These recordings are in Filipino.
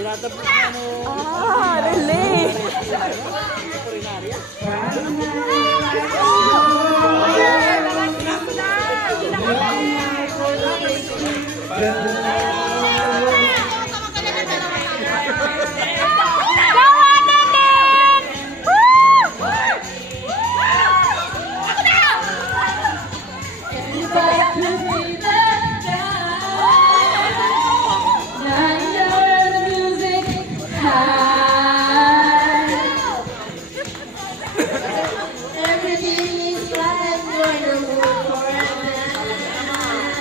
Ah, really? Everything is fine, wonderful for a man.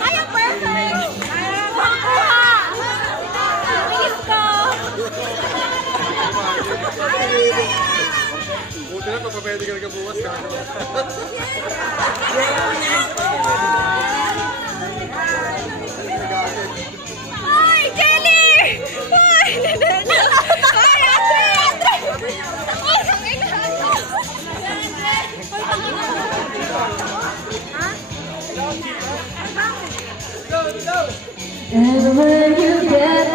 Ay, ang perfect! Bilis ko! Buti na, papamedical ka bukas ka. Ay, Jelly! Ay, Ay, Andre! Andre! Ay, ang ina! And when you get